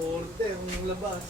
Orte, yung labas.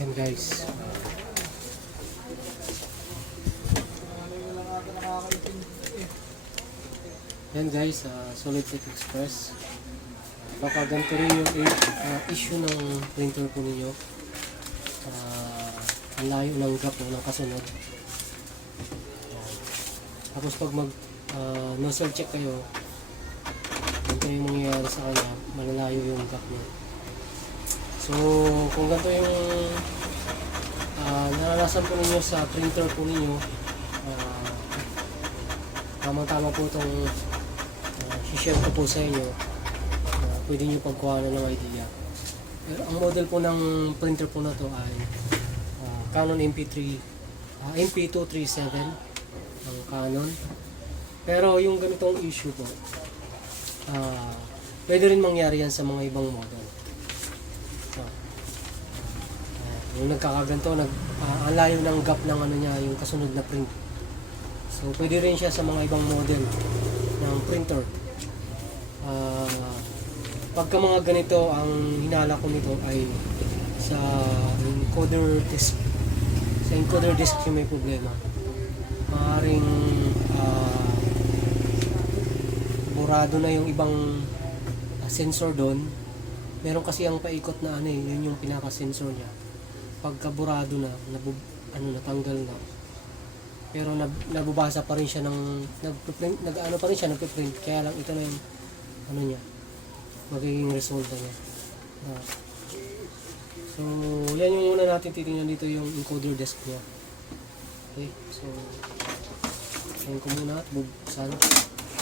Yan guys. Yan guys, Solid Tech Express. Baka ganito rin yung issue ng printer po ninyo. Ang layo ng gap ng kasunod. Tapos pag mag nozzle check kayo, ganito yung mangyayari sa kanya, malalayo yung gap niya. So kung ganito yung naranasan po ninyo sa printer po ninyo, tama-tama po itong share ko po sa inyo. Pwede nyo pagkuhanan ng idea. Pero ang model po ng printer po na to ay Canon MP237 ang Canon. Pero yung ganitong issue po, pwede rin mangyari yan sa mga ibang model. Yung nagkakaganto, ang layo ng gap ng ano niya, yung kasunod na print. So pwede rin siya sa mga ibang model ng printer. Pagka mga ganito, ang hinala ko nito ay sa encoder disk. Sa encoder disk yung may problema. Maaaring burado na yung ibang sensor doon. Meron kasi ang paikot na ano, yun yung pinaka-sensor niya. Pagka burado na, natanggal na. Pero nabubasa pa rin siya ng nagpe-print, kaya lang ito na yung ano niya, magiging resulta niya. So yan yung una natin titingnan dito, yung encoder disk niya. Okay, so yan ko muna at bubuksan.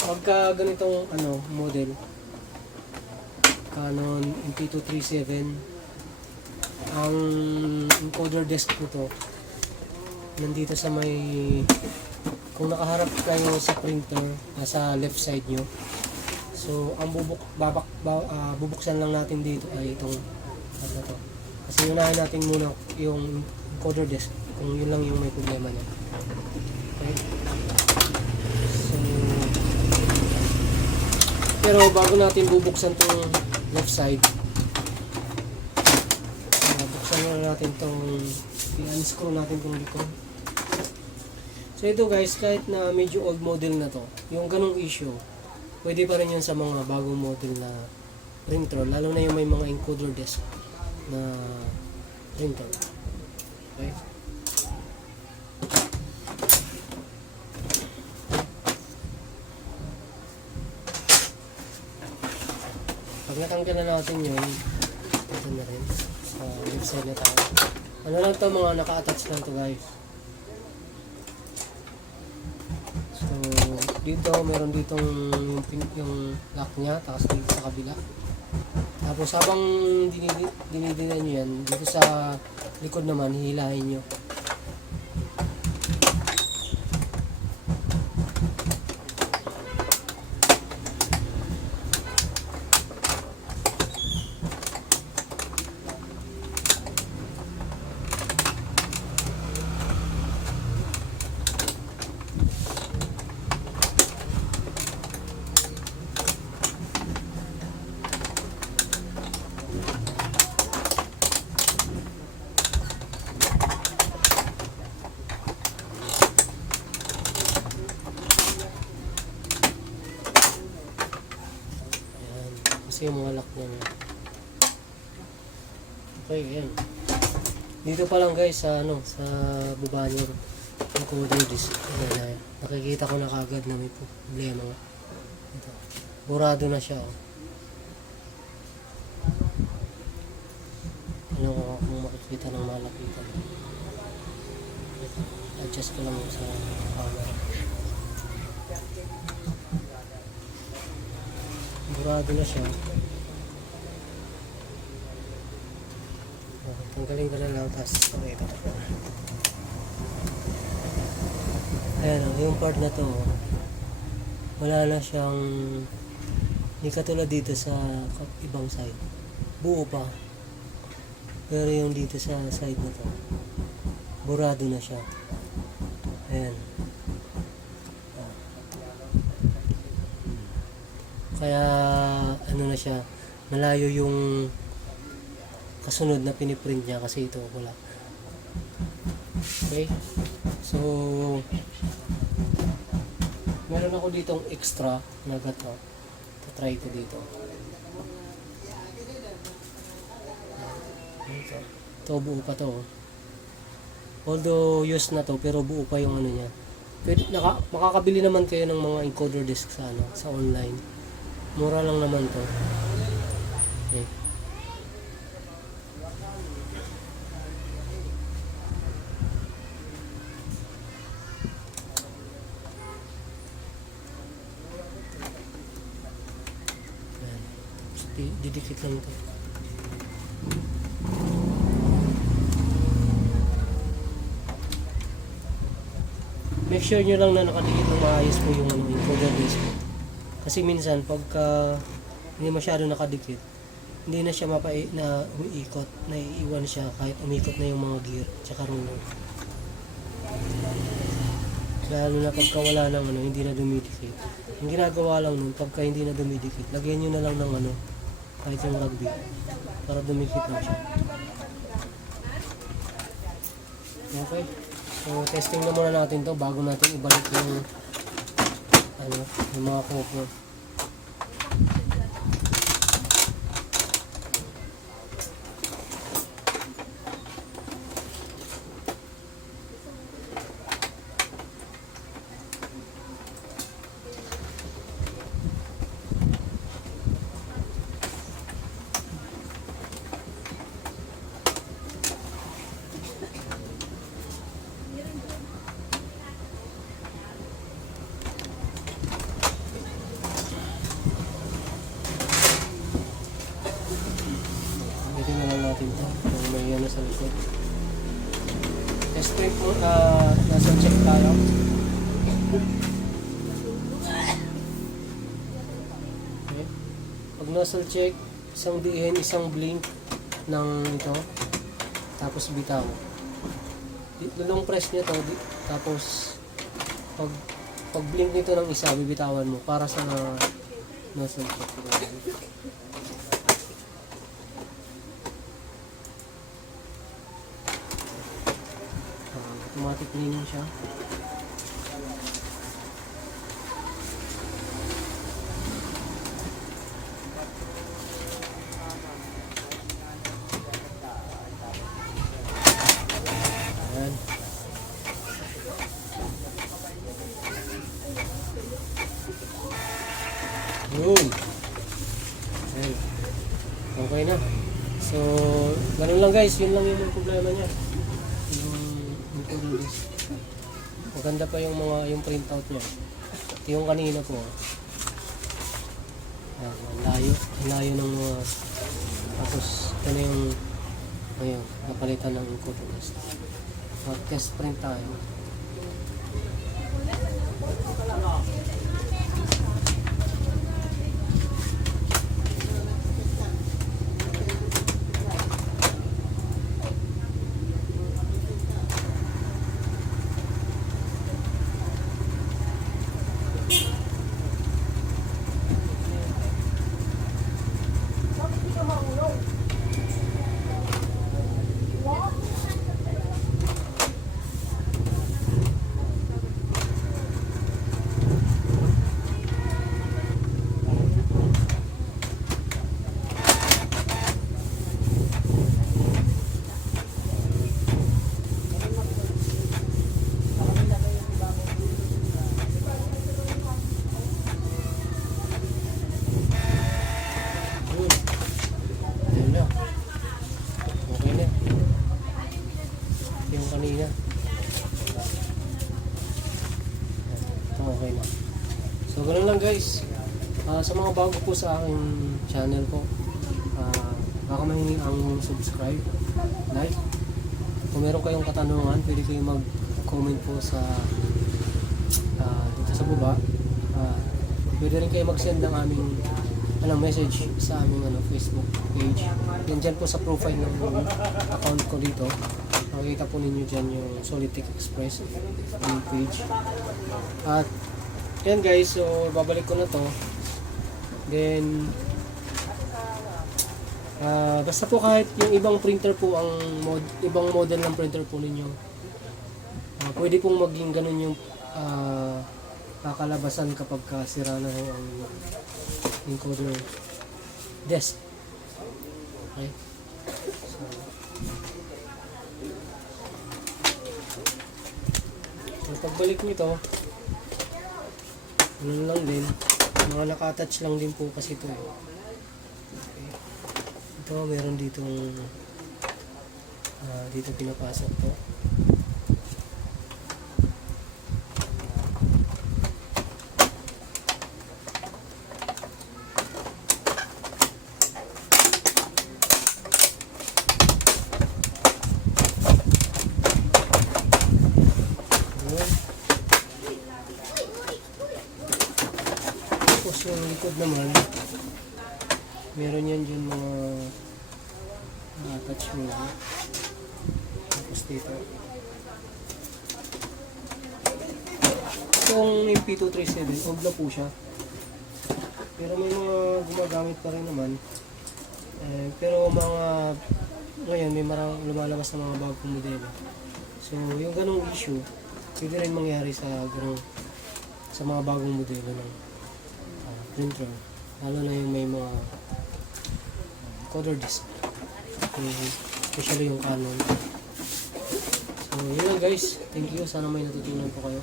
Pagka ganitong model, Canon MP237, ang encoder disk nito nandito sa may, kung nakaharap kayo sa printer, nasa left side nyo. So ang bubuksan lang natin dito ay itong to. Kasi unahin natin muna yung encoder disk, kung yun lang yung may problema niya. Okay. So pero bago natin bubuksan itong left side. Buksan na natin tong i-unscrew natin tong likod. So ito guys, kahit na medyo old model na to, yung ganong issue, pwede pa rin yun sa mga bagong model na printer, lalo na yung may mga encoder desk na printer. Okay? Pag natanggal na natin yun, ito na rin, sa left side na tayo. Ano lang to, mga naka-attach lang to guys. So, dito, meron ditong yung lock niya, tapos dito sa kabila. Tapos habang dinidinan nyo yan, dito sa likod naman, hihilahin nyo. Kasi yung mga lock niya. Okay, ayan. Dito pa lang guys sa sa baba niya encoder disk. Ayan, nakikita ko na kagad na may problema. Ito. Burado na siya. Oh. Ano kung makikita ng malapitan. Ito. Adjust ko lang sa camera. Burado na siya. Okay, tanggalin ko na lang, tapos okay, ito. Ayan o, yung part na to, wala na siyang, hindi katulad dito sa ibang side. Buo pa. Pero yung dito sa side na to, burado na siya. Ayan. Kaya ano na siya, malayo yung kasunod na piniprint niya kasi ito wala. Okay? So meron ako ditong extra na gato. Try ko dito. Ito buo pa to. Although used na to, pero buo pa yung ano niya. Pwede, makakabili naman kayo ng mga encoder disk sa sa online. Mura lang naman to. Okay. Didikit lang to. Make sure nyo lang na nakadikit ng maayos po yung encoder disk. Kasi minsan pagka hindi masyado nakadikit, hindi na siya na umiikot, naiiwan siya kahit umikot na yung mga gear tsaka ruler. Lalo na pagka wala nang hindi na dumidikit. Yung ginagawa lang nun, pagka hindi na dumidikit, lagyan nyo na lang ng kahit yung rugby para dumikit na siya. Okay. So testing na muna natin to bago natin ibalik yung yung mga cover. Kung may sa likod. Test strip mo, nasa check tayo. Okay. Pag nasa check, isang diin, isang blink ng ito. Tapos bitaw. Lulong press nyo to. Tapos pag blink nito ng isa, bibitawan mo para sa nasa check. automatic cleaning siya. Ayan. Yun. Ayan. Okay na. So, ganun lang guys. Yun lang yung problema niya. Yung color disc. Maganda pa yung yung printout niya. Yung kanina po. Ayan, ang layo. Ang layo ng mga... Tapos, ito na yung... Ayun, napalitan ng color disc. Test print tayo. Ayun na. Okay na. Yung kanina. Ito okay na. So, ganun lang guys. Sa mga bago po sa aking channel ko, baka mahingi ang subscribe, like. Kung meron kayong katanungan, pwede kayong mag-comment po sa dito sa baba. Pwede rin kayo mag-send ng aming message sa aming Facebook page. Yan dyan po sa profile ng account ko dito. Makikita po ninyo dyan yung Solitech Express yung page. At yan guys, so babalik ko na to. Then basta po kahit yung ibang printer po ang ibang model ng printer po ninyo, pwede pong maging ganun yung kakalabasan kapag sira na ho ang encoder desk. Okay? So pagbalik nito, ano lang din, mga naka-attach lang din po kasi ito eh. Okay. Ito meron ditong dito pinapasok to. Tapos yung likod naman, meron yan dyan mga attach mo. Tapos dito. Itong MP237, old na po siya. Pero may mga gumagamit pa rin naman. Pero ngayon may marang lumalabas na mga bagong modelo. So yung ganong issue, pwede rin mangyari sa mga bagong modelo ng printer, lalo na yung may mga encoder disc, especially yung Canon. So yun lang guys, thank you, sana may natutunan po kayo.